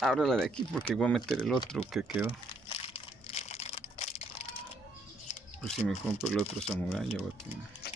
Ábrela de aquí porque voy a meter el otro que quedó. Por si me compro el otro samurái, ya voy a tener.